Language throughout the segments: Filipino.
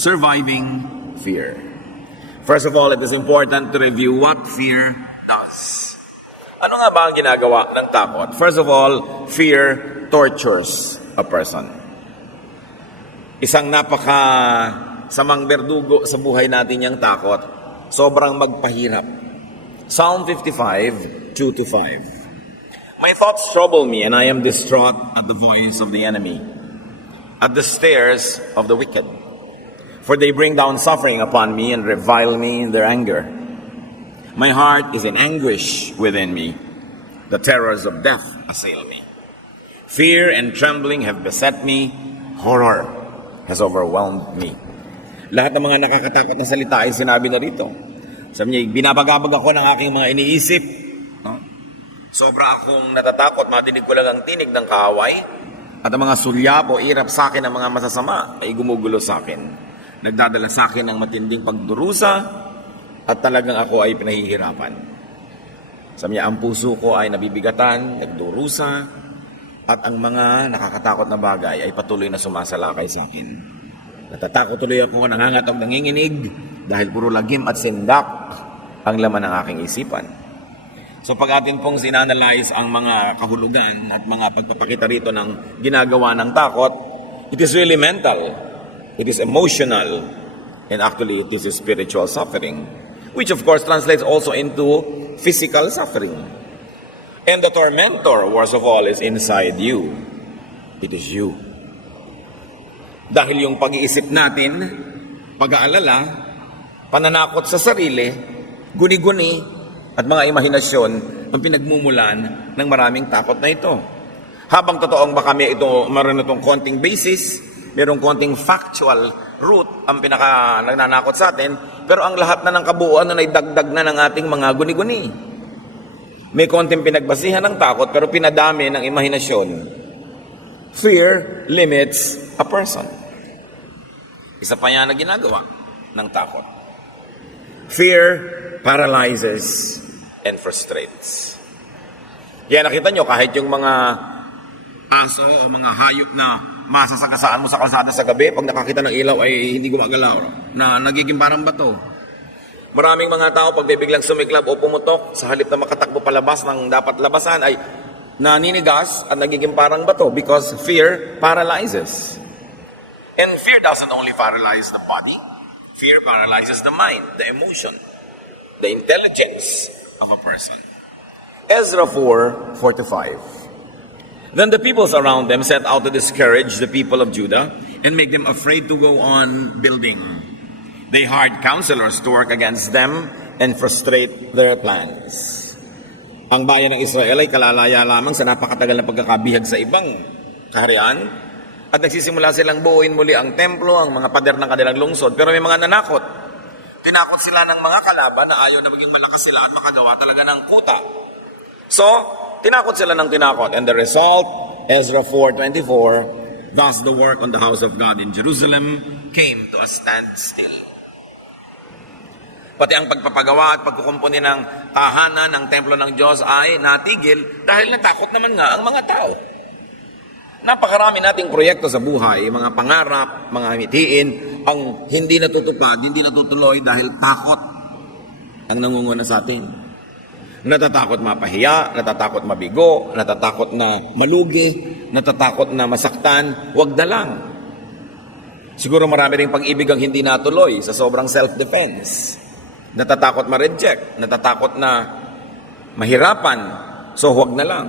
surviving fear. First of all, it is important to review what fear does. Ano nga ba ang ginagawa ng takot? First of all, fear tortures a person. Isang samang berdugo sa buhay natin yung takot. Sobrang magpahirap. Psalm 55, 2-5. My thoughts trouble me, and I am distraught at the voice of the enemy, at the stares of the wicked. For they bring down suffering upon me and revile me in their anger. My heart is in anguish within me. The terrors of death assail me. Fear and trembling have beset me. Horror has overwhelmed me. Lahat ng mga nakakatakot na salita ay sinabi na rito. Sabi niya, binabagabag ako ng aking mga iniisip. Sobra akong natatakot, madinig ko lang ang tinig ng kaaway. At ang mga sulyapo, irap sa akin ng mga masasama ay gumugulo sa akin. Nagdadala sa akin ng matinding pagdurusa at talagang ako ay pinahihirapan. Sabi niya, ang puso ko ay nabibigatan, nagdurusa, at ang mga nakakatakot na bagay ay patuloy na sumasalakay sa akin. Natatakot tuloy ako, nangangatog, nanginginig, dahil puro lagim at sindak ang laman ng aking isipan. So pag atin pong sinanalyze ang mga kahulugan at mga pagpapakita rito ng ginagawa ng takot, it is really mental, it is emotional, and actually it is spiritual suffering, which of course translates also into physical suffering. And the tormentor, worst of all, is inside you. It is you. Dahil yung pag-iisip natin, pag-aalala, pananakot sa sarili, guni-guni, at mga imahinasyon ang pinagmumulan ng maraming takot na ito. Habang totoong baka meron itong konting basis, merong konting factual root ang nagnanakot sa atin, pero ang lahat na ng kabuuan ay dagdag na ng ating mga guni-guni. May konting pinagbasihan ng takot, pero pinadami ng imahinasyon. Fear limits a person. Isa pa yan na ginagawa ng takot. Fear paralyzes and frustrates. Kaya nakita nyo, kahit yung mga aso o mga hayop na masasagasaan mo sa kalsada sa gabi, pag nakakita ng ilaw ay hindi gumagalaw, na nagiging parang bato. Maraming mga tao, pag biglang sumiklab o pumutok, sa halip na makatakbo palabas ng dapat labasan, ay naninigas at nagiging parang bato because fear paralyzes. And fear doesn't only paralyze the body, fear paralyzes the mind, the emotion, the intelligence of a person. Ezra 4:4-5. Then the peoples around them set out to discourage the people of Judah and make them afraid to go on building. They hired counselors to work against them and frustrate their plans. Ang bayan ng Israel ay kalalaya lamang sa napakatagal na pagkakabihag sa ibang kaharian at nagsisimula silang buuin muli ang templo, ang mga pader ng kanilang lungsod, pero may mga nanakot. Tinakot sila ng mga kalaban na ayaw na maging malakas sila at makagawa talaga ng kuta. So, tinakot sila ng tinakot. And the result, Ezra 4:24, thus the work on the house of God in Jerusalem came to a standstill. Pati ang pagpapagawa at pagkukumpuni ng tahanan ng templo ng Diyos ay natigil dahil natakot naman nga ang mga tao. Napakarami nating proyekto sa buhay, mga pangarap, mga mitiin, ang hindi natutupad, hindi natutuloy dahil takot ang nangunguna sa atin. Natatakot mapahiya, natatakot mabigo, natatakot na malugi, natatakot na masaktan, wag na lang. Siguro marami ring pag-ibig ang hindi natuloy sa sobrang self-defense. Natatakot ma-reject, natatakot na mahirapan, so wag na lang.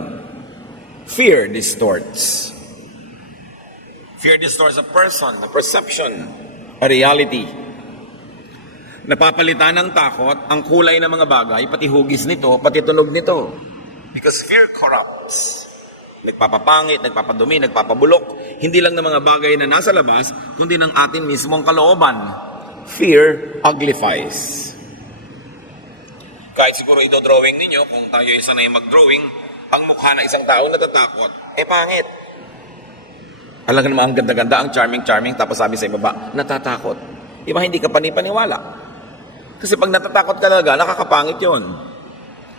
Fear distorts. Fear distorts a person, a perception, a reality. Napapalitan ng takot ang kulay ng mga bagay, pati hugis nito, pati tunog nito. Because fear corrupts. Nagpapapangit, nagpapadumi, nagpapabulok. Hindi lang ng mga bagay na nasa labas, kundi ng atin mismong kalooban. Fear uglifies. Kahit siguro ito-drawing ninyo, kung tayo ay sanay mag-drawing, ang mukha ng isang tao natatakot, pangit. Alam ka naman, ang ganda-ganda, ang charming-charming, tapos sabi sa ibaba, natatakot. Diba, hindi ka panipaniwala. Kasi pag natatakot ka talaga, nakakapangit yon.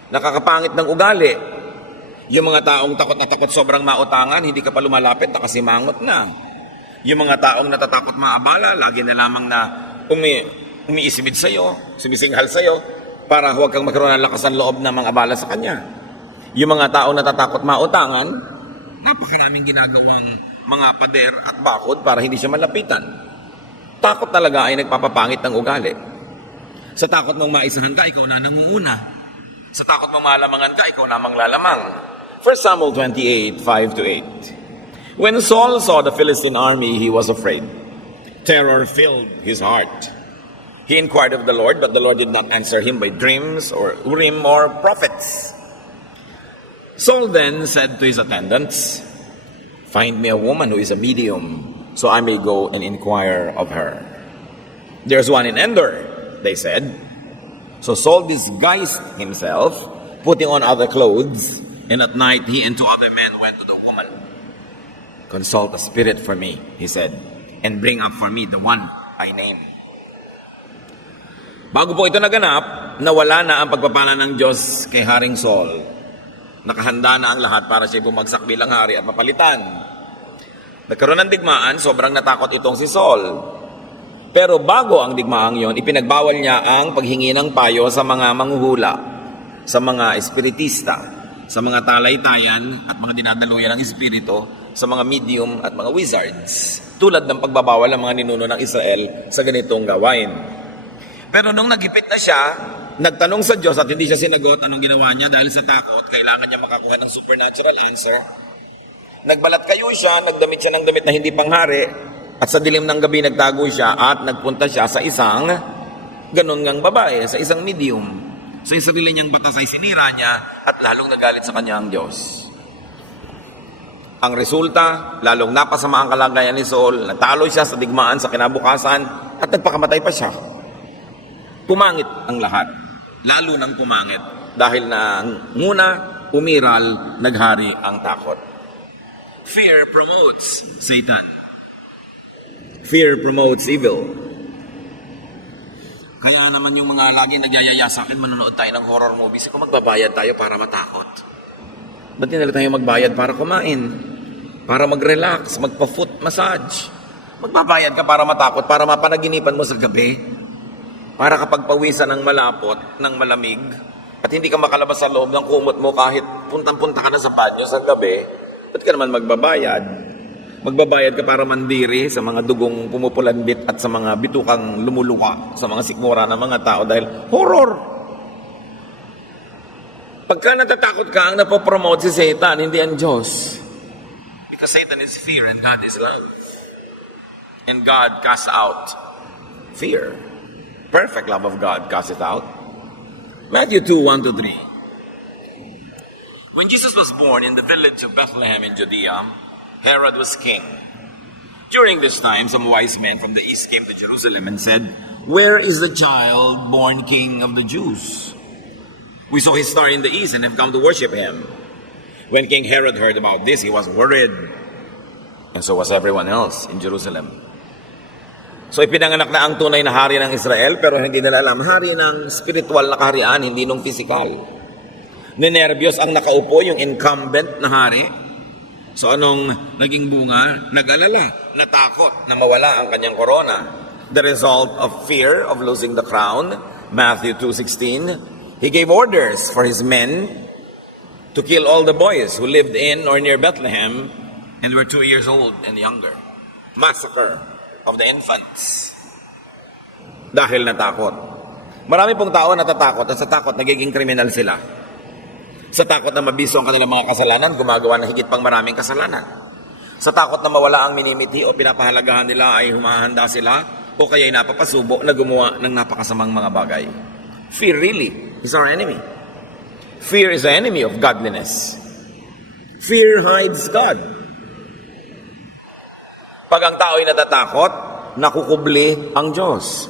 Nakakapangit ng ugali. Yung mga taong takot na takot sobrang mautangan, hindi ka pa lumalapit, nakasimangot na. Yung mga taong natatakot maabala, lagi na lamang na umiisibid sa'yo, sumisinghal sa'yo, para huwag kang magkaroon ng lakas ng loob na mga abala sa kanya. Yung mga taong natatakot mautangan, napakaraming ginagawang mga pader at bakod para hindi siya malapitan. Takot talaga ay nagpapapangit ng ugali. Sa takot mong maisahan ka, ikaw na nangunguna. Sa takot mong malamangan ka, ikaw namang lalamang. 1 Samuel 28, 5-8. When Saul saw the Philistine army, he was afraid. Terror filled his heart. He inquired of the Lord, but the Lord did not answer him by dreams or Urim or prophets. Saul then said to his attendants, "Find me a woman who is a medium, so I may go and inquire of her." "There's one in Endor," they said. So Saul disguised himself, putting on other clothes, and at night he and 2 other men went to the woman. "Consult a spirit for me," he said, "and bring up for me the one I name." Bago po ito naganap, nawala na ang pagpapala ng Diyos kay Haring Saul. Nakahanda na ang lahat para siya bumagsak bilang hari at mapalitan. Nagkaroon ng digmaan, sobrang natakot itong si Saul. Pero bago ang digmaang yon, ipinagbawal niya ang paghingi ng payo sa mga manghuhula, sa mga espiritista, sa mga talaytayan at mga dinadaluyan ng espiritu, sa mga medium at mga wizards, tulad ng pagbabawal ng mga ninuno ng Israel sa ganitong gawain. Pero nung nagipit na siya, nagtanong sa Diyos at hindi siya sinagot, anong ginawa niya dahil sa takot, kailangan niya makakuha ng supernatural answer. Nagbalat kayo siya, nagdamit siya ng damit na hindi panghari, at sa dilim ng gabi nagtago siya at nagpunta siya sa isang ganun ngang babae, sa isang medium. Sa sarili niyang batas ay sinira niya at lalong nagalit sa kanya ang Diyos. Ang resulta, lalong napasama ang kalagayan ni Saul, natalo siya sa digmaan sa kinabukasan at nagpakamatay pa siya. Pumangit ang lahat, lalo nang pumangit dahil na muna umiral, naghari ang takot. Fear promotes Satan. Fear promotes evil. Kaya naman yung mga laging nagyayaya sa akin, manonood tayo ng horror movies, kung magbabayad tayo para matakot. Ba't nila tayo magbayad para kumain? Para mag-relax, magpa-foot massage. Magbabayad ka para matakot, para mapanaginipan mo sa gabi. Para kapag pawisan ng malapot, ng malamig, at hindi ka makalabas sa loob ng kumot mo kahit puntang-punta ka na sa banyo sa gabi, ba't ka naman magbabayad? Magbabayad ka para mandiri sa mga dugong pumupulanbit at sa mga bitukang lumuluwa sa mga sikmura ng mga tao dahil horror. Pagka natatakot ka, ang napopromote si Satan, hindi ang Diyos. Because Satan is fear and God is love. And God casts out fear. Perfect love of God casts it out. Matthew 2, 1-3. When Jesus was born in the village of Bethlehem in Judea, Herod was king. During this time, some wise men from the east came to Jerusalem and said, "Where is the child born king of the Jews? We saw his star in the east and have come to worship him." When King Herod heard about this, he was worried. And so was everyone else in Jerusalem. So ipinanganak na ang tunay na hari ng Israel, pero hindi nila alam, hari ng spiritual na kaharian, hindi nung physical. Ninervyos ang nakaupo, yung incumbent na hari. So anong naging bunga? Nag-alala, natakot na mawala ang kanyang korona. The result of fear of losing the crown, Matthew 2:16, he gave orders for his men to kill all the boys who lived in or near Bethlehem and were 2 years old and younger. Massacre of the infants. Dahil natakot. Marami pong tao natatakot at sa takot nagiging kriminal sila. Sa takot na mabiso ang kanilang mga kasalanan, gumagawa ng higit pang maraming kasalanan. Sa takot na mawala ang minimiti o pinapahalagahan nila ay humahanda sila o kaya'y napapasubo na gumawa ng napakasamang mga bagay. Fear really is our enemy. Fear is the enemy of godliness. Fear hides God. Pag ang tao ay natatakot, nakukubli ang Diyos.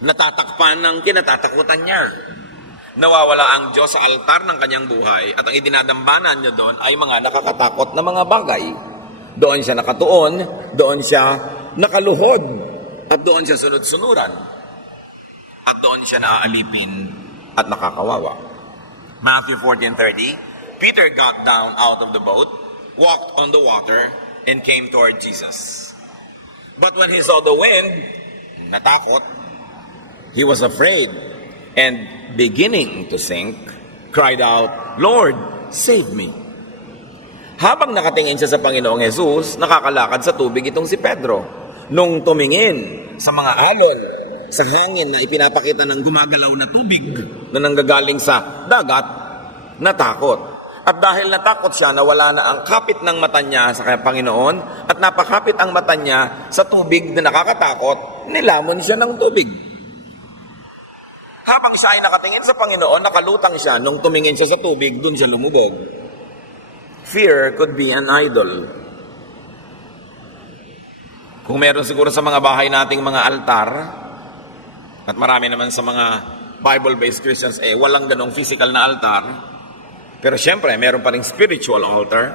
Natatakpan ng kinatatakutan niya. Nawawala ang Diyos sa altar ng kanyang buhay at ang idinadambanan niya doon ay mga nakakatakot na mga bagay. Doon siya nakatuon, doon siya nakaluhod, at doon siya sunod-sunuran. At doon siya naaalipin at nakakawawa. Matthew 14:30, Peter got down out of the boat, walked on the water, and came toward Jesus. But when he saw the wind, natakot, he was afraid, and beginning to sink, cried out, "Lord, save me." Habang nakatingin siya sa Panginoong Jesus, nakakalakad sa tubig itong si Pedro. Nung tumingin sa mga alon, sa hangin na ipinapakita ng gumagalaw na tubig na nanggagaling sa dagat, natakot. At dahil natakot siya, nawala na ang kapit ng mata niya sa kanyang Panginoon at napakapit ang mata niya sa tubig na nakakatakot, nilamon siya ng tubig. Habang siya ay nakatingin sa Panginoon, nakalutang siya. Nung tumingin siya sa tubig, dun siya lumubog. Fear could be an idol. Kung meron siguro sa mga bahay nating mga altar, at marami naman sa mga Bible-based Christians, walang ganong physical na altar. Pero syempre, meron pa ring spiritual altar.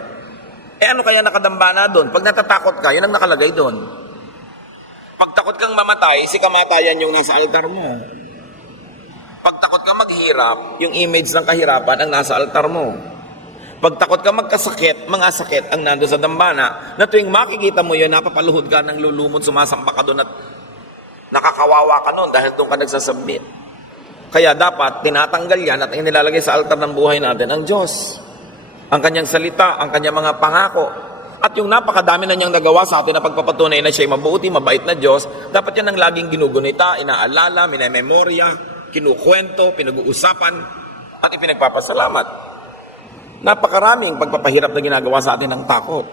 Ano kaya nakadamba na doon? Pag natatakot ka, yan ang nakalagay doon. Pag takot kang mamatay, si kamatayan yung nasa altar mo. Pag takot kang maghirap, yung image ng kahirapan ang nasa altar mo. Pag takot ka magkasakit, mga sakit ang nando sa dambana, na tuwing makikita mo yun, napapaluhod ka ng lulumod, sumasampa ka doon at nakakawawa ka noon dahil doon ka nagsasubmit. Kaya dapat tinatanggal yan at inilalagay sa altar ng buhay natin ang Diyos. Ang kanyang salita, ang kanyang mga pangako. At yung napakadami na niyang nagawa sa atin na pagpapatunay na siya'y mabuti, mabait na Diyos, dapat yan ang laging ginugunita, inaalala, minememorya, kinukwento, pinag-uusapan, at ipinagpapasalamat. Napakaraming pagpapahirap na ginagawa sa atin ng takot.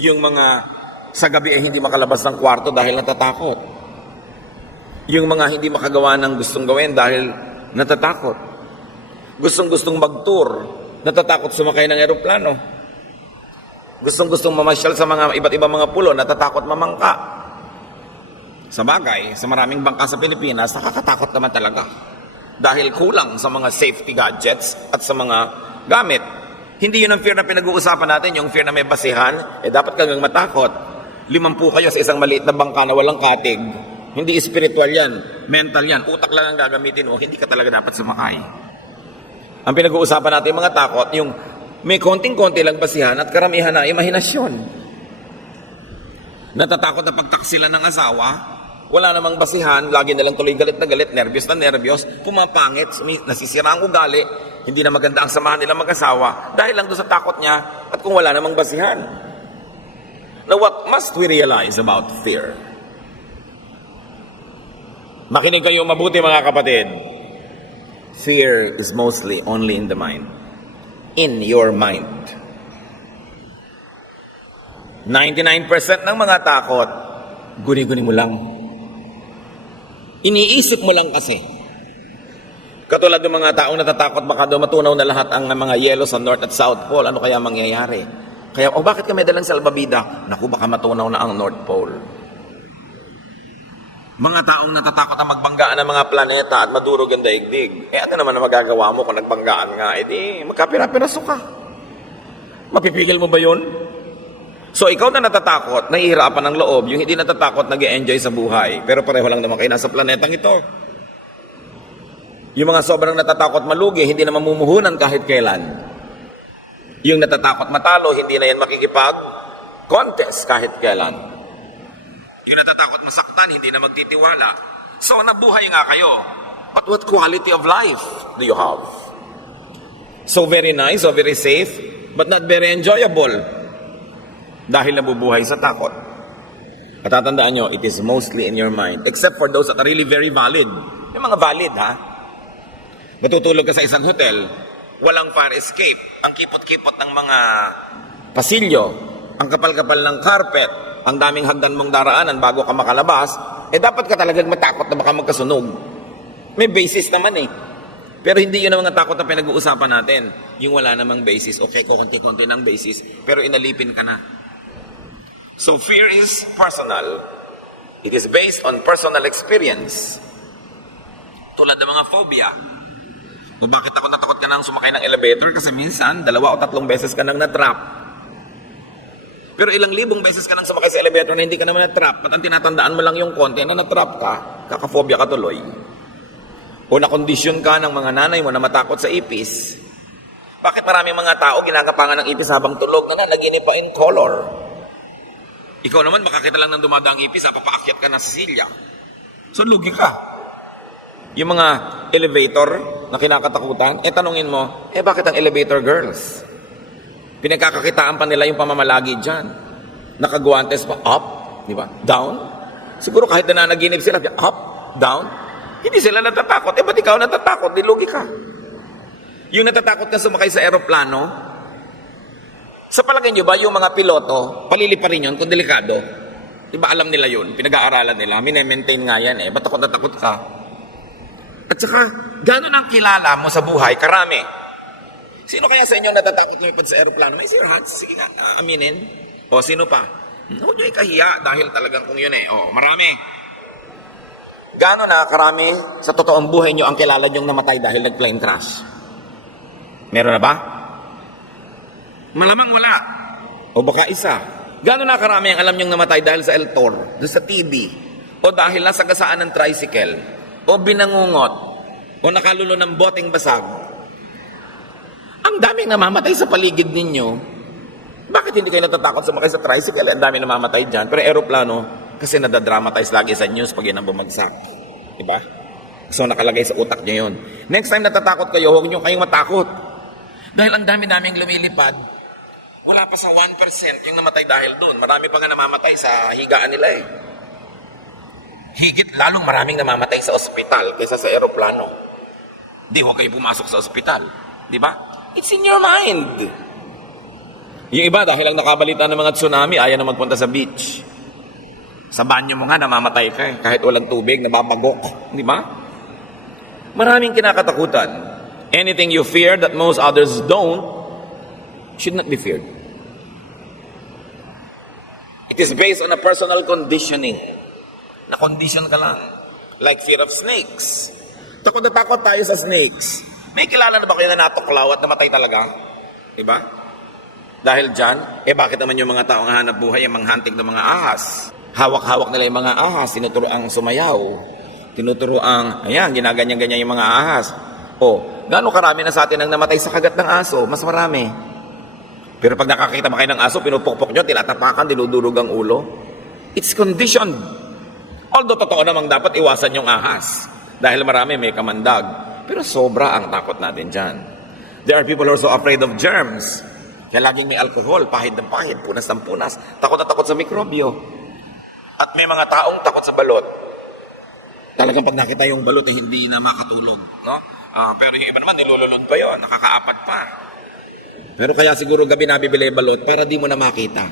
Yung mga sa gabi ay hindi makalabas ng kwarto dahil natatakot. Yung mga hindi makagawa ng gustong gawin dahil natatakot. Gustong-gustong mag-tour, natatakot sumakay ng eroplano. Gustong-gustong mamasyal sa mga iba't ibang mga pulo, natatakot mamangka. Sa bagay, sa maraming bangka sa Pilipinas, nakakatakot naman talaga. Dahil kulang sa mga safety gadgets at sa mga gamit. Hindi yun ang fear na pinag-uusapan natin, yung fear na may basihan, dapat kang matakot. 50 kayo sa isang maliit na bangka na walang katig. Hindi spiritual yan, mental yan, utak lang ang gagamitin mo, hindi ka talaga dapat sumakay. Ang pinag-uusapan natin mga takot, yung may konting-konti lang basihan at karamihan na imahinasyon. Natatakot na pagtaksilan ng asawa, wala namang basihan, lagi na lang tuloy galit na galit, nervyos na nervyos, pumapangit, nasisira ang ugali, hindi na maganda ang samahan nila mag-asawa dahil lang doon sa takot niya at kung wala namang basihan. Now what must we realize about fear? Makinig kayo mabuti mga kapatid. Fear is mostly only in the mind. In your mind. 99% ng mga takot, guni-guni mo lang. Iniisip mo lang kasi. Katulad ng mga taong natatakot, baka daw matunaw na lahat ang mga yelo sa North at South Pole. Ano kaya mangyayari? Kaya, bakit kami dalang salbabida? Naku, baka matunaw na ang North Pole. Mga taong natatakot na magbanggaan ng mga planeta at madurog ang daigdig. Ano naman ang magagawa mo kung nagbanggaan nga? Di magkapira-piraso ka. Mapipigil mo ba yun? So ikaw na natatakot, nahihirapan ng loob, yung hindi natatakot, nag-e-enjoy sa buhay. Pero pareho lang naman kayo nasa planetang ito. Yung mga sobrang natatakot malugi, hindi na mamumuhunan kahit kailan. Yung natatakot matalo, hindi na yan makikipag-contest kahit kailan. Yung natatakot masaktan, hindi na magtitiwala. So, nabuhay nga kayo. But what quality of life do you have? So very nice, so very safe, but not very enjoyable. Dahil nabubuhay sa takot. At tatandaan nyo, it is mostly in your mind. Except for those that are really very valid. Yung mga valid, ha? Matutulog ka sa isang hotel, walang fire escape, ang kipot-kipot ng mga pasilyo, ang kapal-kapal ng carpet, ang daming hagdan mong daraanan bago ka makalabas, dapat ka talagang matakot na baka magkasunog. May basis naman Pero hindi yun ang mga takot na pinag-uusapan natin. Yung wala namang basis, okay, konti-konti ng basis, pero inalipin ka na. So fear is personal. It is based on personal experience. Tulad ng mga phobia. O bakit ako natakot ka nang sumakay ng elevator? Kasi minsan, 2 o 3 beses ka nang na-trap. Pero ilang libong beses ka nang sumakay sa elevator na hindi ka naman na-trap. At ang tinatandaan mo lang yung konti na na-trap ka, kaka-phobia ka tuloy. O nakondisyon ka ng mga nanay mo na matakot sa ipis. Bakit maraming mga tao ginagapangan ng ipis habang tulog na nanaginip pa in color? Ikaw naman, makakita lang ng dumadaang ipis, papaakyat ka na sa silya. So, lugi ka. Yung mga elevator na kinakatakutan, tanungin mo, bakit ang elevator girls? Pinagkakakitaan pa nila yung pamamalagi dyan. Nakaguantes pa, up, di ba? Down. Siguro kahit nananaginip sila, up, down. Hindi sila natatakot. Ba't ikaw natatakot? Di lugi ka. Yung natatakot ka sumakay sa aeroplano, sa palagay nyo ba yung mga piloto, palili pa rin yun kung delikado? Di ba alam nila yun? Pinag-aaralan nila. Mine-maintain nga yan Ba't ako natakot ka? At saka, gano'n ang kilala mo sa buhay? Karami. Sino kaya sa inyo natatakot lumipad sa aeroplano? May your hands? Sige nga, aminin. O, sino pa? Huwag nyo ikahiya dahil talagang kung yun O, marami. Gano'n na karami sa totoong buhay nyo ang kilala nyong namatay dahil nag-plane crash? Meron na ba? Malamang wala. O baka isa. Gano'n na karami ang alam nyong namatay dahil sa Eltor, sa TB, o dahil nasagasaan ng tricycle, o binangungot, o nakalulo ng boteng basag. Ang daming namamatay sa paligid ninyo. Bakit hindi kayo natatakot sumakay sa tricycle? Ang daming namamatay dyan. Pero aeroplano, kasi nadadramatize lagi sa news pag yan ang bumagsak. Diba? So nakalagay sa utak nyo yun. Next time natatakot kayo, huwag nyo kayong matakot. Dahil ang dami-daming lumilipad, wala pa sa 1% yung namatay dahil doon. Marami pa nga namamatay sa higaan nila Higit lalong maraming namamatay sa ospital kaysa sa aeroplano. Di, huwag kayo pumasok sa ospital. Di ba? It's in your mind. Yung iba, dahil lang nakabalita ng mga tsunami, ayaw na magpunta sa beach. Sa banyo mo nga, namamatay ka kahit walang tubig, nababagok. Di ba? Maraming kinakatakutan. Anything you fear that most others don't should not be feared. It is based on a personal conditioning. Na-condition ka lang. Like fear of snakes. Takot na takot tayo sa snakes. May kilala na ba kayo na natuklaw at namatay talaga? Diba? Dahil dyan, bakit naman yung mga taong hanap buhay ang manghunting ng mga ahas? Hawak-hawak nila yung mga ahas, tinuturo ang sumayaw. Tinuturo ang, ginaganyan-ganyan yung mga ahas. Gano'ng karami na sa atin ang namatay sa kagat ng aso? Mas marami. Pero pag nakakita ba kayo ng aso, pinupukpok nyo, tinatapakan, diludurog ang ulo. It's conditioned. Although totoo namang dapat iwasan yung ahas. Dahil marami may kamandag. Pero sobra ang takot natin dyan. There are people who are so afraid of germs. Kaya laging may alcohol, pahid ng pahid, punas ng punas. Takot na takot sa mikrobyo. At may mga taong takot sa balot. Talagang pag nakita yung balot, hindi na makatulog. No? Pero yung iba naman, nilululod pa yun, nakakaapat pa. Pero kaya siguro gabi nabibili yung balot para di mo na makita.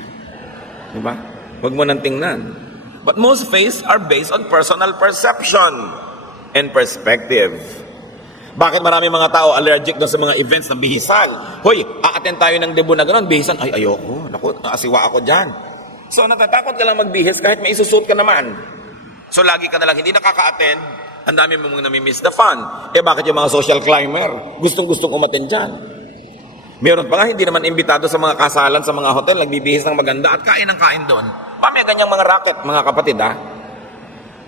Diba? Huwag mo nang tingnan. But most faiths are based on personal perception and perspective. Bakit marami mga tao allergic doon sa mga events ng bihisan? Hoy, a-attend tayo ng debut na gano'n, bihisan. Ay, ayoko. Naku, asiwa ako dyan. So, natatakot ka lang magbihis kahit may isusut ka naman. So, lagi ka na lang hindi nakaka-attend. Ang dami mong nami-miss the fun. Bakit yung mga social climber? Gustong-gustong umattend dyan. Meron pa nga, hindi naman imbitado sa mga kasalan, sa mga hotel, nagbibihis ng maganda at kain ng kain doon. May ganyang mga racket, mga kapatid,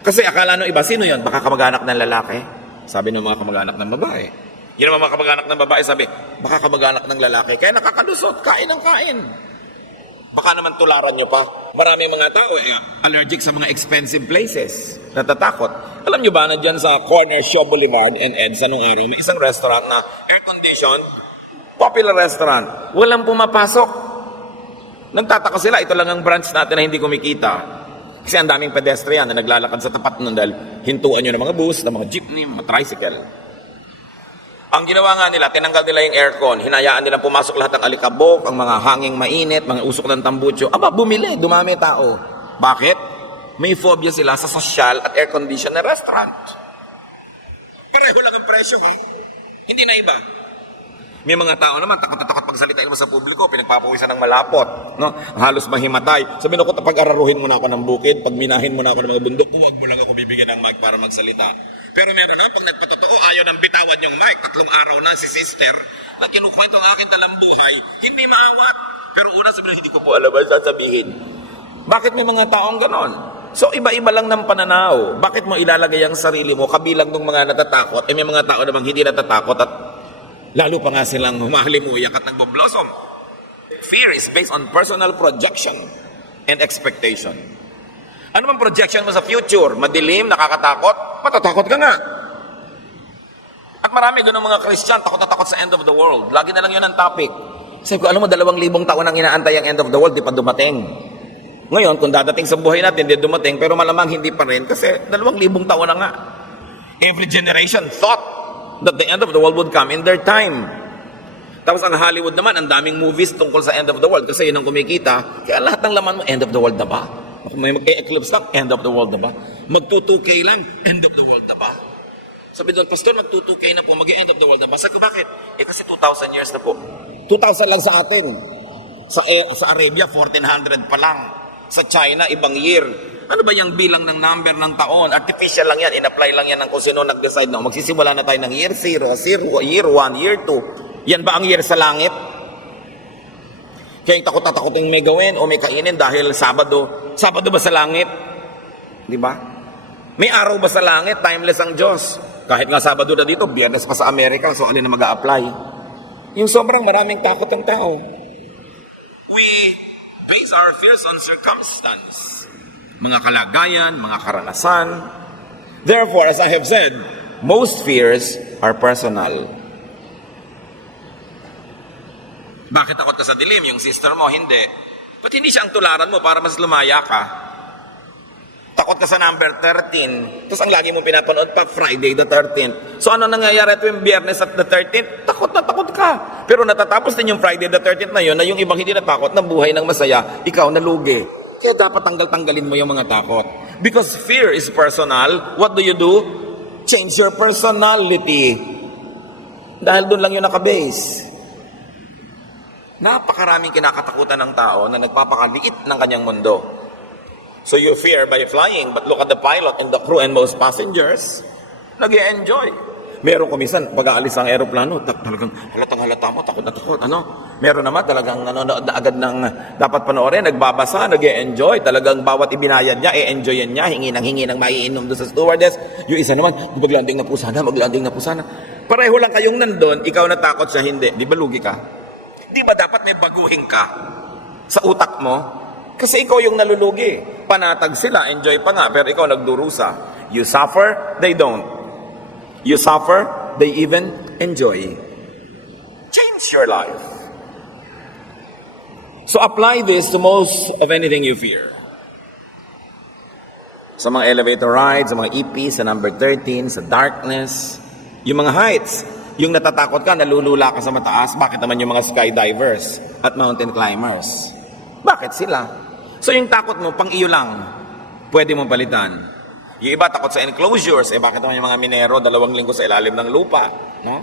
Kasi akala nung iba, sino yun? Baka kamag-anak ng lalaki. Sabi ng mga kamag-anak ng babae. Yun ang mga kamag-anak ng babae, sabi, baka kamag-anak ng lalaki. Kaya nakakalusot, kain ng kain. Baka naman tularan nyo pa. Maraming mga tao allergic sa mga expensive places. Natatakot. Alam nyo ba na dyan sa corner Shaw Boulevard and EDSA nung araw, may isang restaurant na air-conditioned, popular restaurant. Walang pumapasok. Nagtataka sila, ito lang ang branch natin na hindi kumikita. Kasi ang daming pedestrian na naglalakad sa tapat nun dahil hintuan nyo ng mga bus, ng mga jeepney, mga tricycle. Ang ginawa nga nila, tinanggal nila yung aircon, hinayaan nilang pumasok lahat ng alikabok, ang mga hanging mainit, mga usok ng tambutso. Bumili, dumami tao. Bakit? May phobia sila sa social at air-conditioned na restaurant. Pareho lang ang presyo, Hindi na iba. May mga tao naman, takot na takot pagsalitain mo sa publiko, pinagpapawisan ng malapot, halos mahimatay. Sabi ko, pag-araruhin mo na ako ng bukid, pag minahin mo na ako ng mga bundok, huwag mo lang ako bibigyan ng mic para magsalita. Pero meron pag nagpatotoo, ayaw nang bitawan yung mic. 3 araw na si sister, na kinukwento ang aking talambuhay, hindi maawat. Pero una sabihin, hindi ko po alam ang sasabihin. Bakit may mga taong ganon? So iba-iba lang ng pananaw. Bakit mo ilalagay ang sarili mo kabilang ng mga natatakot? May mga tao namang hindi natatakot at lalo pa nga silang humahalimuyak at nagbo-blossom. Fear is based on personal projection and expectation. Ano bang projection mo sa future? Madilim, nakakatakot? Matatakot ka nga. At marami ganun mga Christian, takot na takot sa end of the world. Lagi na lang yun ang topic. Sabi ko, alam mo, 2,000 taon ang inaantay ang end of the world, di pa dumating. Ngayon, kung dadating sa buhay natin, di dumating, pero malamang hindi pa rin, kasi 2,000 taon na nga. Every generation thought that the end of the world would come in their time. Tapos ang Hollywood naman, ang daming movies tungkol sa end of the world, kasi yun ang kumikita, kaya lahat ng laman mo, end of the world na ba? May mag-eclipse ka, end of the world na ba? Mag-2K lang, end of the world na ba? Sabi doon, Pastor, mag-2K na po, mag-end of the world na ba? Sabi ko, bakit? Kasi 2,000 years na po. 2,000 lang sa atin. Sa Arabia, 1,400 pa lang. Sa China, ibang year. Ano ba yung bilang ng number ng taon? Artificial lang yan. In-apply lang yan ng kung sino nag-decide na magsisimula na tayo ng year 0, year 1, year 2. Yan ba ang year sa langit? Kaya yung takot na takot yung may gawin o may kainin dahil Sabado. Sabado ba sa langit? Di ba? May araw ba sa langit? Timeless ang Diyos. Kahit nga Sabado na dito, Biyernes pa sa Amerika, so alin na mag-a-apply? Yung sobrang maraming takot ng tao. We base our fears on circumstance. Mga kalagayan, mga karanasan. Therefore, as I have said, most fears are personal. Bakit takot ka sa dilim? Yung sister mo, hindi. Ba't hindi siya ang tularan mo para mas lumaya ka? Takot ka sa number 13. Tapos ang lagi mo pinapanood pa, Friday the 13th. So ano nangyayari tuwing Biyernes at the 13th? Takot na takot ka. Pero natatapos din yung Friday the 13th na yun, na yung ibang hindi natakot, na buhay ng masaya, ikaw nalugi. Kaya dapat tanggal-tanggalin mo yung mga takot. Because fear is personal, what do? Change your personality. Dahil doon lang yung nakabase. Napakaraming kinakatakutan ng tao na nagpapakaliit ng kanyang mundo. So you fear by flying, but look at the pilot and the crew and most passengers, nag-i-enjoy. Meron ko minsan, pag-aalis ang aeroplano, talagang halatang-halata mo, takot na takot. Meron naman talagang nanonood na agad ng dapat panoorin, nagbabasa, nag-i-enjoy. Talagang bawat ibinayad niya, i-enjoyan niya, hingi ng maiinom doon sa stewardess. Yung isa naman, maglanding na po sana. Pareho lang kayong nandun, ikaw natakot siya, hindi. Di ba lugi ka? Di ba dapat may baguhin ka sa utak mo? Kasi ikaw yung nalulugi. Panatag sila, enjoy pa nga, pero ikaw nagdurusa. You suffer, they don't. You suffer, they even enjoy. Change your life. So apply this to most of anything you fear. Sa mga elevator rides, sa mga EP, sa number 13, sa darkness, yung mga heights, yung natatakot ka, nalulula ka sa mataas, bakit naman yung mga skydivers at mountain climbers? Bakit sila? So yung takot mo, pang iyo lang, pwede mong palitan. Yung iba takot sa enclosures, bakit naman yung mga minero 2 linggo sa ilalim ng lupa? No?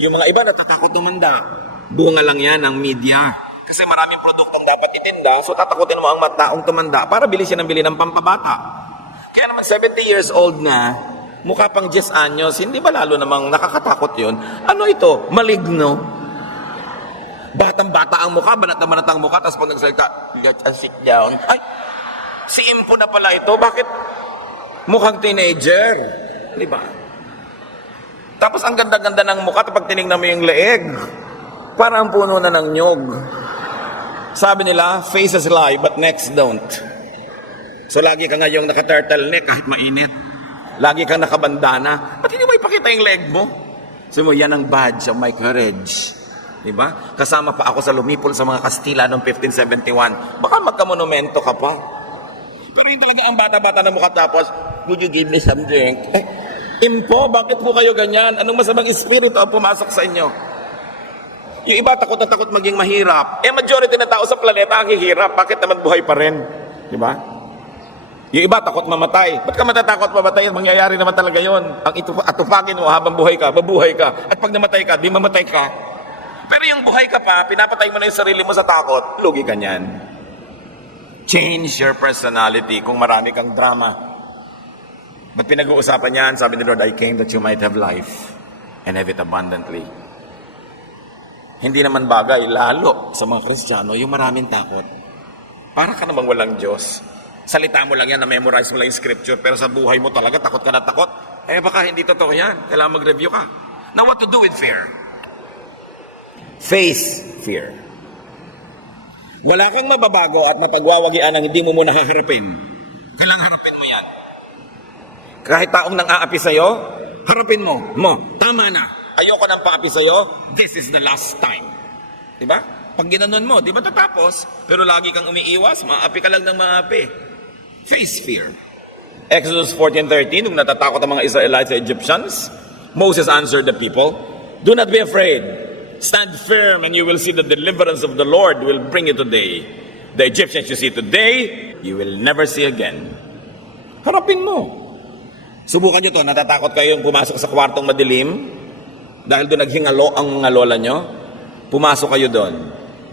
Yung mga iba natatakot tumanda. Bunga lang yan ng media. Kasi maraming produktong dapat itinda, so tatakutin mo ang taong tumanda para bili siya ng bili ng pampabata. Kaya naman 70 years old na, mukha pang 10 anyos, hindi ba lalo namang nakakatakot yun? Ano ito? Maligno. Batang-bata ang mukha, banat ang mukha, tapos pag nagsalita, sit down. Ay, si Impo na pala ito, bakit mukhang teenager? Di ba? Tapos ang ganda-ganda ng mukha, tapos pag tinignan mo yung leeg, parang puno na ng nyog. Sabi nila, faces lie, but necks don't. So lagi ka ngayong naka-turtleneck kahit mainit. Lagi kang nakabandana. Ba't hindi mo ipakita yung leg mo? Sabi mo, yan ang badge of my courage. Diba? Kasama pa ako sa lumipol sa mga Kastila noong 1571. Baka magkamonumento ka pa. Pero yung talaga ang bata-bata na mukha tapos, would you give me some drink? Impo, bakit po kayo ganyan? Anong masamang espiritu ang pumasok sa inyo? Yung iba takot na takot maging mahirap. Majority na tao sa planeta ang hihirap. Bakit naman buhay pa rin? Diba? Yung iba takot mamatay. Ba't ka matatakot mamatay? Mangyayari naman talaga yon. Ang atupagin mo habang buhay ka, mabuhay ka. At pag namatay ka, di mamatay ka. Pero yung buhay ka pa, pinapatay mo na yung sarili mo sa takot, lugi ka niyan. Change your personality kung marami kang drama. Ba't pinag-uusapan yan? Sabi ni Lord, I came that you might have life and have it abundantly. Hindi naman bagay, lalo sa mga Kristiyano, yung maraming takot. Para ka namang walang Diyos. Salita mo lang yan, na-memorize mo lang yung scripture, pero sa buhay mo talaga, takot ka na takot. Baka hindi totoo yan. Kailangan mag-review ka. Now, what to do with fear? Face fear. Wala kang mababago at mapagwawagian ang hindi mo muna haharapin. Kailangan harapin mo yan. Kahit taong nang aapi sa'yo, harapin mo. Tama na. Ayoko nang paapi sa'yo. This is the last time. Diba? Pag ginanon mo, di ba tatapos? Pero lagi kang umiiwas, maapi ka lang ng maapi. Face fear. Exodus 14:13, nung natatakot ang mga Israelites sa Egyptians, Moses answered the people, "Do not be afraid. Stand firm and you will see the deliverance of the Lord will bring you today. The Egyptians you see today, you will never see again." Harapin mo. Subukan nyo to, natatakot kayong pumasok sa kwartong madilim dahil doon naghingalo ang mga lola nyo. Pumasok kayo doon.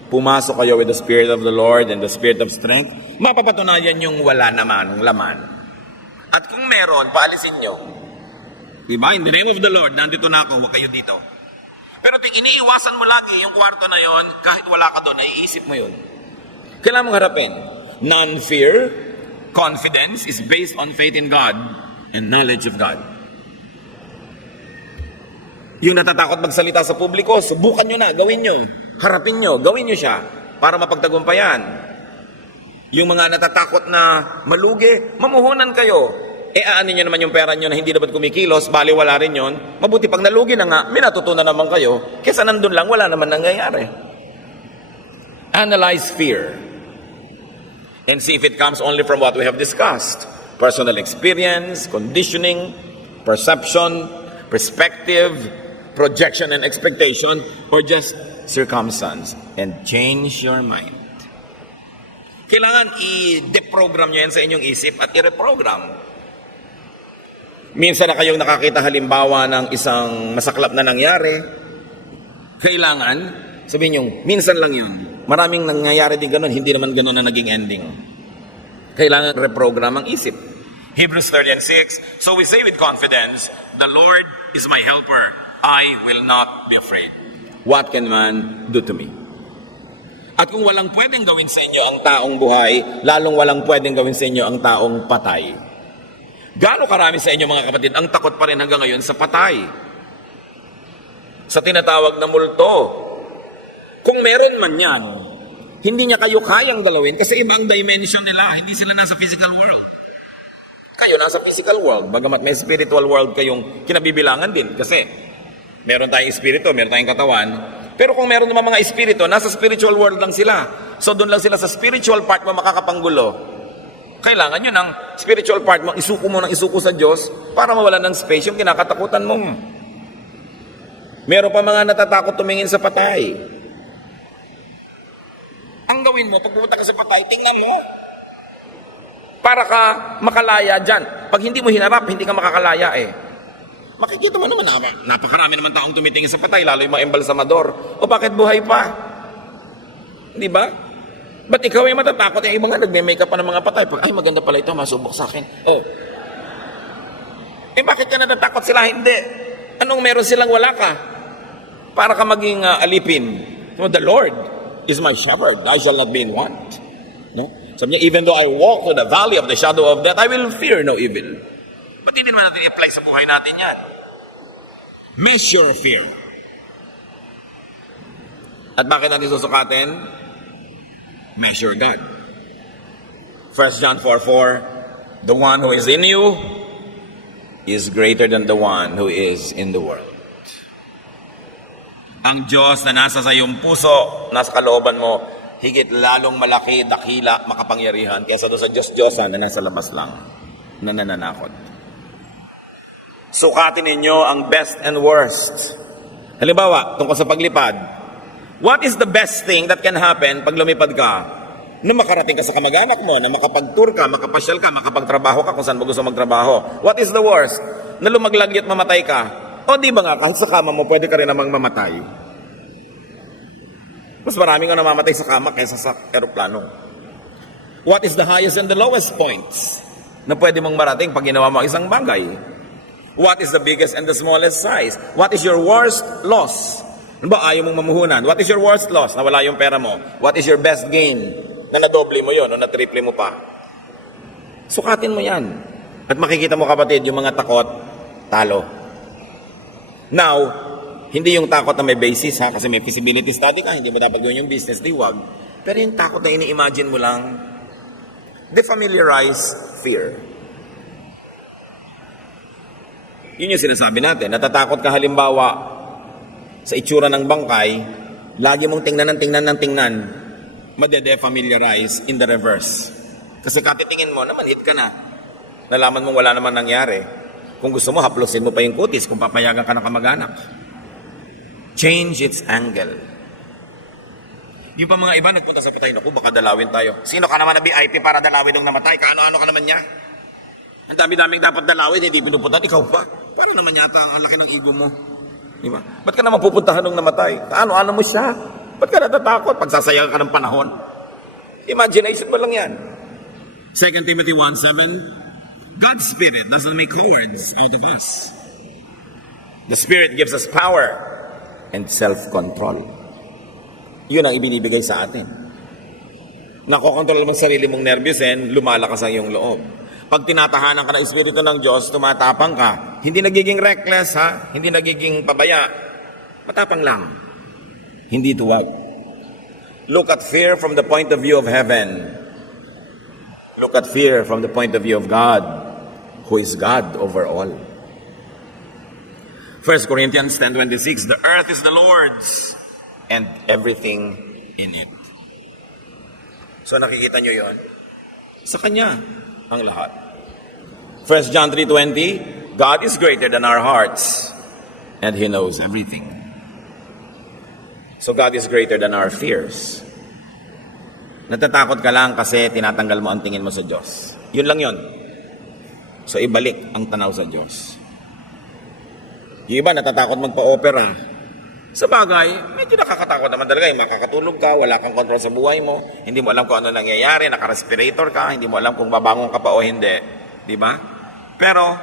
Pumasok kayo with the Spirit of the Lord and the Spirit of strength. Mapapatunayan yung wala naman ng laman. At kung meron, paalisin nyo. Diba? In the name of the Lord, nandito na ako, huwag kayo dito. Pero iniiwasan mo lagi yung kwarto na yon, kahit wala ka doon, naiisip mo yun. Kailangan mong harapin. Non-fear, confidence is based on faith in God and knowledge of God. Yung natatakot magsalita sa publiko, subukan nyo na, gawin nyo. Harapin nyo, gawin nyo siya para mapagtagumpayan. Yung mga natatakot na malugi, mamuhunan kayo. Aanin nyo naman yung pera nyo na hindi dapat kumikilos, bali wala rin yun. Mabuti pag nalugi na nga, may natutunan naman kayo, kesa nandun lang, wala naman nangyayari. Analyze fear and see if it comes only from what we have discussed. Personal experience, conditioning, perception, perspective, projection and expectation, or just circumstance. And change your mind. Kailangan i-deprogram nyo yan sa inyong isip at i-reprogram. Minsan na kayong nakakita halimbawa ng isang masaklap na nangyari, kailangan, sabihin nyo, minsan lang yun. Maraming nangyayari din ganun, hindi naman ganun na naging ending. Kailangan reprogram ang isip. Hebrews 13:6, so we say with confidence, the Lord is my helper. I will not be afraid. What can man do to me? At kung walang pwedeng gawin sa inyo ang taong buhay, lalong walang pwedeng gawin sa inyo ang taong patay. Gaano karami sa inyo mga kapatid ang takot pa rin hanggang ngayon sa patay? Sa tinatawag na multo. Kung meron man yan, hindi niya kayo kayang galawin kasi ibang dimension nila, hindi sila nasa physical world. Kayo nasa physical world, bagamat may spiritual world kayong kinabibilangan din kasi meron tayong espiritu, meron tayong katawan. Pero kung meron naman mga espiritu, nasa spiritual world lang sila. So doon lang sila sa spiritual part mo makakapanggulo. Kailangan yun ang spiritual part mo, isuko mo ng isuko sa Diyos para mawala ng space yung kinakatakutan mo. Meron pa mga natatakot tumingin sa patay. Ang gawin mo, pag pumunta ka sa patay, tingnan mo. Para ka makalaya dyan. Pag hindi mo hinarap, hindi ka makakalaya eh. Makikita mo naman na napakarami naman taong tumitingin sa patay, lalo yung mga embalsamador. O bakit buhay pa? Di ba? Ba't ikaw yung matatakot? Yung ibang nga nagme-makeup pa ng mga patay. Pag, ay maganda pala ito, masubok sa akin. Oh. Eh bakit ka natatakot sila? Hindi. Anong meron silang wala ka? Para ka maging alipin. The Lord is my shepherd. I shall not be in want. No? Sabi niya, even though I walk through the valley of the shadow of death, I will fear no evil. Ba't hindi naman natin i-apply sa buhay natin yan? Measure fear. At bakit natin susukatin? Measure God. 1 John 4:4, the one who is in you is greater than the one who is in the world. Ang Diyos na nasa sa iyong puso, nasa kalooban mo, higit lalong malaki, dakila, makapangyarihan kaysa doon sa Diyos-Diyosan na nasa labas lang, na nananakot. Sukatin ninyo ang best and worst. Halimbawa, tungkol sa paglipad, what is the best thing that can happen pag lumipad ka? Na makarating ka sa kamag-anak mo, na makapag-tour ka, makapasyal ka, makapagtrabaho ka kung saan mo gusto magtrabaho. What is the worst? Na lumaglagi at mamatay ka. O di ba nga, kahit sa kama mo, pwede ka rin namang mamatay. Mas maraming nga namamatay sa kama kaysa sa aeroplano. What is the highest and the lowest points na pwede mong marating pag ginawa mo isang bagay? What is the biggest and the smallest size? What is your worst loss? Ano ba, ayaw mong mamuhunan? What is your worst loss? Nawala yung pera mo. What is your best gain? Na nadoble mo yon o na-triple mo pa. Sukatin mo yan. At makikita mo kapatid, yung mga takot, talo. Now, hindi yung takot na may basis ha, kasi may feasibility study ka, hindi mo dapat gawin yung business, di wag. Pero yung takot na ini-imagine mo lang, defamiliarize fear. Yun yung sinasabi natin. Natatakot ka halimbawa sa itsura ng bangkay, lagi mong tingnan, madede-familiarize in the reverse. Kasi katitingin mo, namanhit ka na. Nalaman mong wala naman nangyari. Kung gusto mo, haplosin mo pa yung kutis kung papayagan ka na kamag-anak. Change its angle. Yung pa mga iba, nagpunta sa patay, naku, baka dalawin tayo. Sino ka naman na VIP para dalawin nung namatay? Kaano-ano ka naman niya? Ang dami-daming dapat dalawin, hindi pinupuntahan. Ikaw pa. Para naman yata ang laki ng ego mo. Diba? Ba't ka naman pupuntahan nung namatay? Kaano-ano mo siya? Ba't ka natatakot? Pagsasayang ka ng panahon? Imagination mo lang yan. 2 Timothy 1:7, God's Spirit doesn't make cowards out of us. The Spirit gives us power and self-control. Yun ang ibinibigay sa atin. Nakokontrol mo sarili mong nervyusin, lumalakas ang iyong loob. Pag tinatahanan ka ng Espiritu ng Diyos, tumatapang ka. Hindi nagiging reckless, ha? Hindi nagiging pabaya. Matapang lang. Hindi tuwag. Look at fear from the point of view of heaven. Look at fear from the point of view of God, who is God over all. 1 Corinthians 10:26, the earth is the Lord's and everything in it. So nakikita nyo yon? Sa Kanya ang lahat. 1 John 3:20, God is greater than our hearts and He knows everything. So God is greater than our fears. Natatakot ka lang kasi tinatanggal mo ang tingin mo sa Diyos. Yun lang yun. So ibalik ang tanaw sa Diyos. Yung iba natatakot magpa-opera. Sa bagay, medyo nakakatakot naman talaga. Makakatulog ka, wala kang kontrol sa buhay mo, hindi mo alam kung ano nangyayari, naka-respirator ka, hindi mo alam kung babangon ka pa o hindi. Di ba? Pero,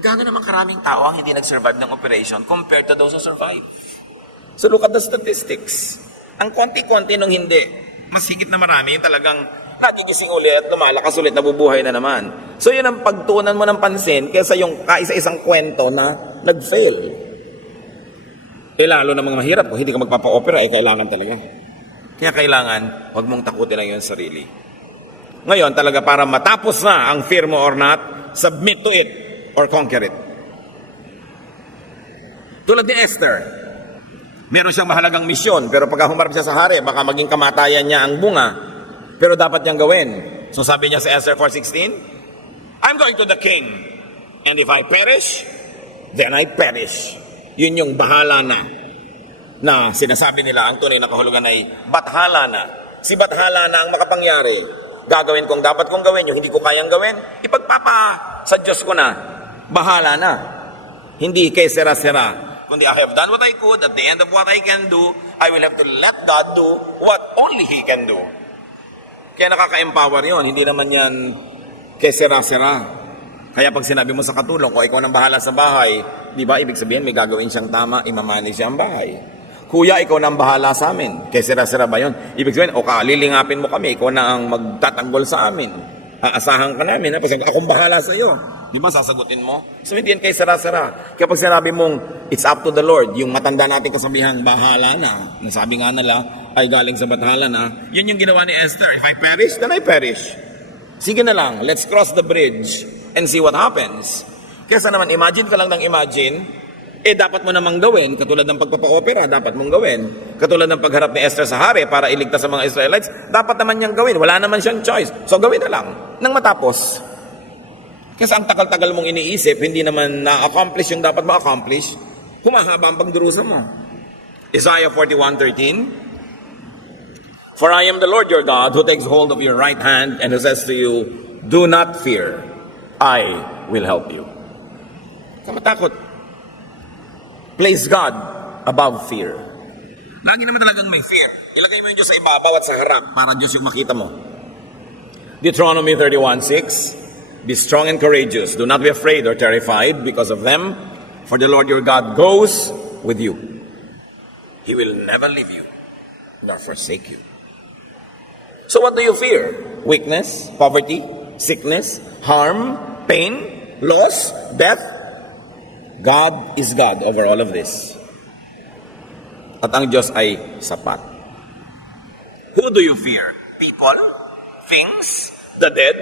gano'n naman karaming tao ang hindi nag-survive ng operation compared to those who survive. So look at the statistics. Ang konti-konti nung hindi, mas higit na marami yung talagang nagigising ulit, lumalakas ulit, nabubuhay na naman. So yun ang pagtuunan mo ng pansin kaysa yung kaisa-isang kwento na nag-fail. Lalo na mga mahirap, kung hindi ka magpapa-opera, kailangan talaga. Kaya kailangan, huwag mong takutin ang iyong sarili. Ngayon, talaga para matapos na ang fear mo or not, submit to it or conquer it. Tulad ni Esther, meron siyang mahalagang misyon, pero pagka humarap siya sa hari, baka maging kamatayan niya ang bunga, pero dapat niyang gawin. So sabi niya sa Esther 4:16, I'm going to the king, and if I perish, then I perish. Yun yung bahala na sinasabi nila, ang tunay na kahulugan ay bathala na. Si bathala na ang makapangyari. Gagawin kong dapat kong gawin, yung hindi ko kayang gawin, ipagpapa sa Diyos ko na. Bahala na. Hindi kay sera-sera. Kundi I have done what I could, at the end of what I can do, I will have to let God do what only He can do. Kaya nakaka-empower yun. Hindi naman yan kay sera-sera. Kaya pag sinabi mo sa katulong, kung ikaw nang bahala sa bahay, di ba, ibig sabihin may gagawin siyang tama, imamanage siya ang bahay. Kuya, ikaw nang bahala sa amin. Kaya sira-sira ba yun? Ibig sabihin, o lilingapin mo kami, ikaw na ang magtatanggol sa amin. Aasahan ka namin, akong bahala sa iyo. Di ba, sasagutin mo? So hindi yan kay sira-sira. Kaya pag sinabi mong, it's up to the Lord, yung matanda natin kasabihang bahala na, nasabi nga nila, ay galing sa bathala na, yun yung ginawa ni Esther. If I perish, then I perish. Sige na lang, let's cross the bridge and see what happens. Kesa naman, imagine ka lang ng imagine, dapat mo namang gawin, katulad ng pagpapa-opera, dapat mong gawin. Katulad ng pagharap ni Esther sa hari para iligtas sa mga Israelites, dapat naman niyang gawin. Wala naman siyang choice. So gawin na lang, nang matapos. Kasi ang tagal-tagal mong iniisip, hindi naman na-accomplish yung dapat ma-accomplish, humahaba ang pagdurusa mo. Isaiah 41:13, For I am the Lord your God, who takes hold of your right hand, and who says to you, Do not fear, I will help you. Kung matakot, place God above fear. Lagi naman talagang may fear. Ilagay mo yung Diyos sa ibabaw at sa harap para Diyos yung makita mo. Deuteronomy 31:6, Be strong and courageous. Do not be afraid or terrified because of them, for the Lord your God goes with you. He will never leave you nor forsake you. So what do you fear? Weakness, poverty, sickness, harm, pain, loss, death? God is God over all of this. At ang Diyos ay sapat. Who do you fear? People? Things? The dead?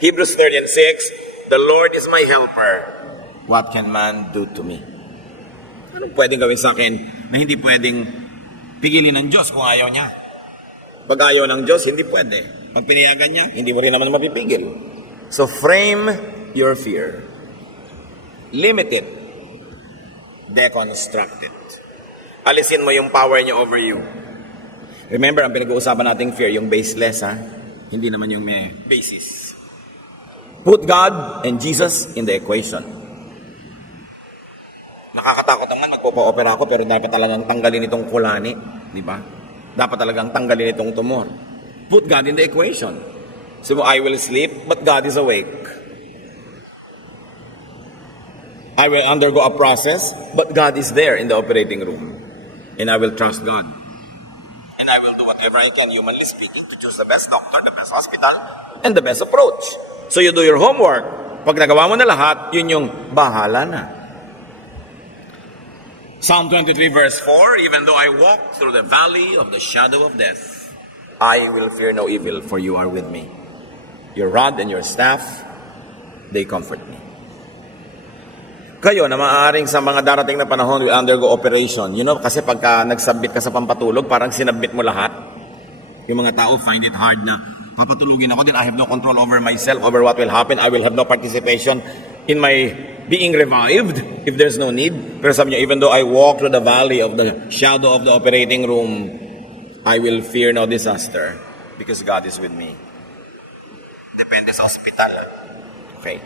Hebrews 13:6, the Lord is my helper. What can man do to me? Anong pwedeng gawin sa akin na hindi pwedeng pigilin ng Diyos kung ayaw niya? Pag ayaw ng Diyos, hindi pwede. Pag pinayagan niya, hindi mo rin naman mapipigil. So frame your fear. Limit it. Deconstruct it. Alisin mo yung power niya over you. Remember, ang pinag-uusapan nating fear, yung baseless, ha? Hindi naman yung may basis. Put God and Jesus in the equation. Nakakatakot naman, magpo-opera ako, pero dapat talagang tanggalin itong kulani. Di ba? Dapat talagang tanggalin itong tumor. Put God in the equation. So, I will sleep, but God is awake. I will undergo a process, but God is there in the operating room. And I will trust God. And I will do whatever I can, humanly speaking, to choose the best doctor, the best hospital, and the best approach. So you do your homework. Pag nagawa mo na lahat, yun yung bahala na. Psalm 23 verse 4, even though I walk through the valley of the shadow of death, I will fear no evil, for you are with me. Your rod and your staff, they comfort me. Kayo na maaaring sa mga darating na panahon will undergo operation. You know, kasi pagka nagsubmit ka sa pampatulog, parang sinabit mo lahat. Yung mga tao find it hard na papatulugin ako, then I have no control over myself, over what will happen. I will have no participation in my being revived if there's no need. Pero sabi niya, even though I walk through the valley of the shadow of the operating room, I will fear no disaster because God is with me. Depende sa ospital. Okay.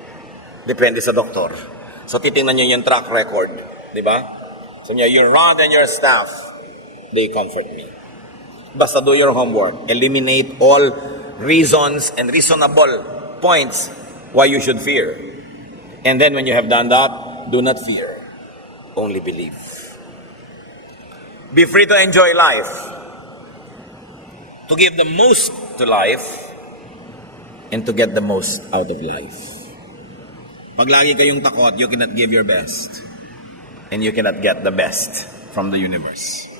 Depende sa doktor. So, titingnan niyo yung track record. Di ba? Sabi niya, your rod and your staff, they comfort me. Basta do your homework. Eliminate all reasons and reasonable points why you should fear. And then when you have done that, do not fear. Only believe. Be free to enjoy life. To give the most to life and to get the most out of life. Pag lagi kayong takot, you cannot give your best. And you cannot get the best from the universe.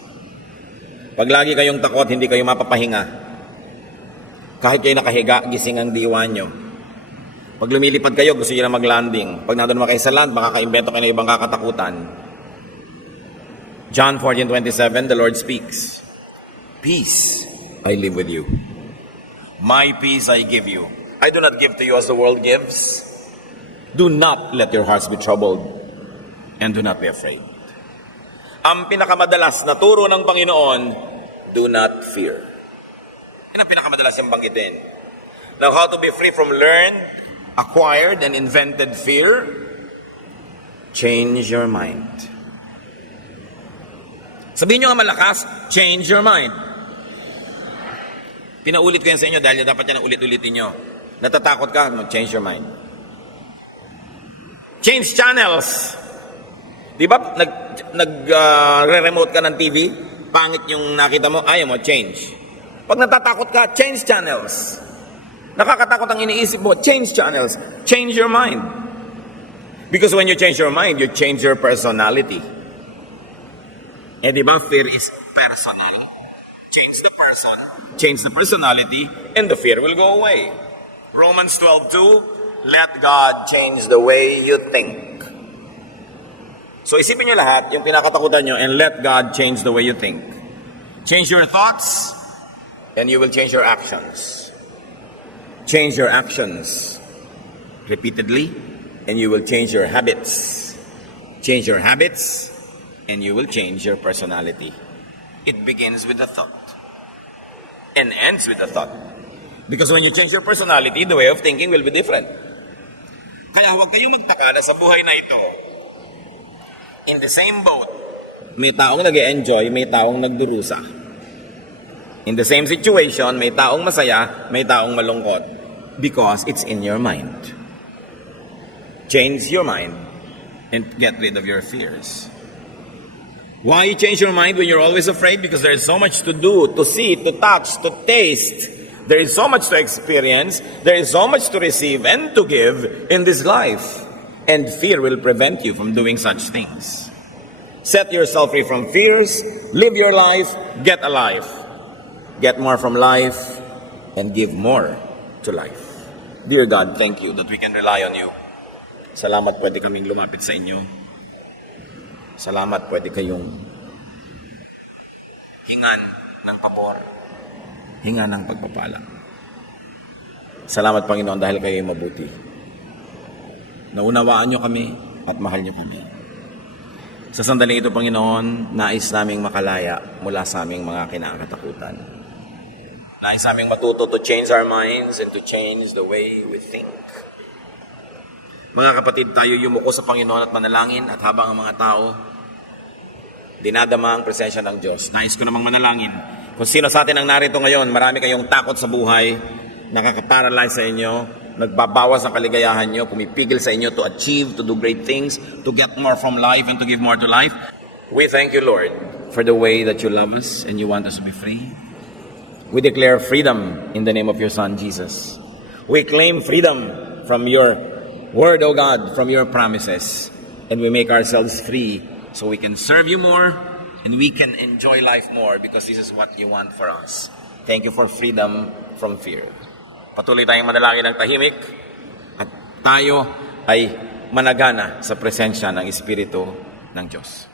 Pag lagi kayong takot, hindi kayo mapapahinga. Kahit kayo nakahiga, gising ang diwa nyo. Pag lumilipad kayo, gusto nyo na mag-landing. Pag nandun naman kayo sa land, makakaimbento kayo ng ibang kakatakutan. John 14:27, the Lord speaks. Peace I live with you. My peace I give you. I do not give to you as the world gives. Do not let your hearts be troubled and do not be afraid. Ang pinakamadalas na turo ng Panginoon, do not fear. Yan ang pinakamadalas yung banggitin. Now, how to be free from learned, acquired, and invented fear? Change your mind. Sabihin nyo nga malakas, change your mind. Pinaulit ko yan sa inyo dahil dapat yan ang ulit-ulitin nyo. Natatakot ka, change your mind. Change channels. Di ba? Nag-remote ka ng TV, pangit yung nakita mo, ayaw mo, change. Pag natatakot ka, change channels. Nakakatakot ang iniisip mo, change channels. Change your mind. Because when you change your mind, you change your personality. Eh di ba, fear is personal. Change the person, change the personality, and the fear will go away. Romans 12:2, let God change the way you think. So isipin nyo lahat, yung pinakatakutan nyo, and let God change the way you think. Change your thoughts, and you will change your actions. Change your actions repeatedly, and you will change your habits. Change your habits, and you will change your personality. It begins with a thought, and ends with a thought. Because when you change your personality, the way of thinking will be different. Kaya huwag kayong magtaka na sa buhay na ito, in the same boat, may taong nag-e-enjoy, may taong nagdurusa. In the same situation, may taong masaya, may taong malungkot. Because it's in your mind. Change your mind and get rid of your fears. Why you change your mind when you're always afraid? Because there is so much to do, to see, to touch, to taste. There is so much to experience, there is so much to receive and to give in this life. And fear will prevent you from doing such things. Set yourself free from fears, live your life, get alive. get more from life, and give more to life. Dear God, thank you that we can rely on you. Salamat pwede kaming lumapit sa inyo. Salamat pwede kayong hingan ng pabor, hingan ng pagpapala. Salamat Panginoon dahil kayo ay mabuti. Naunawaan nyo kami at mahal nyo kami. Sa sandaling ito, Panginoon, nais naming makalaya mula sa aming mga kinakatakutan. Nais naming matuto to change our minds and to change the way we think. Mga kapatid, tayo yumuko sa Panginoon at manalangin at habang ang mga tao dinadama ang presensya ng Diyos. Nais ko namang manalangin. Kung sino sa atin ang narito ngayon, marami kayong takot sa buhay, nakaka-paralyze sa inyo, nagbabawas ang kaligayahan nyo, pumipigil sa inyo to achieve, to do great things, to get more from life and to give more to life. We thank you, Lord, for the way that you love us and you want us to be free. We declare freedom in the name of your Son, Jesus. We claim freedom from your word, O God, from your promises. And we make ourselves free so we can serve you more and we can enjoy life more because this is what you want for us. Thank you for freedom from fear. Patuloy tayong manalangin ng tahimik at tayo ay managana sa presensya ng Espiritu ng Diyos.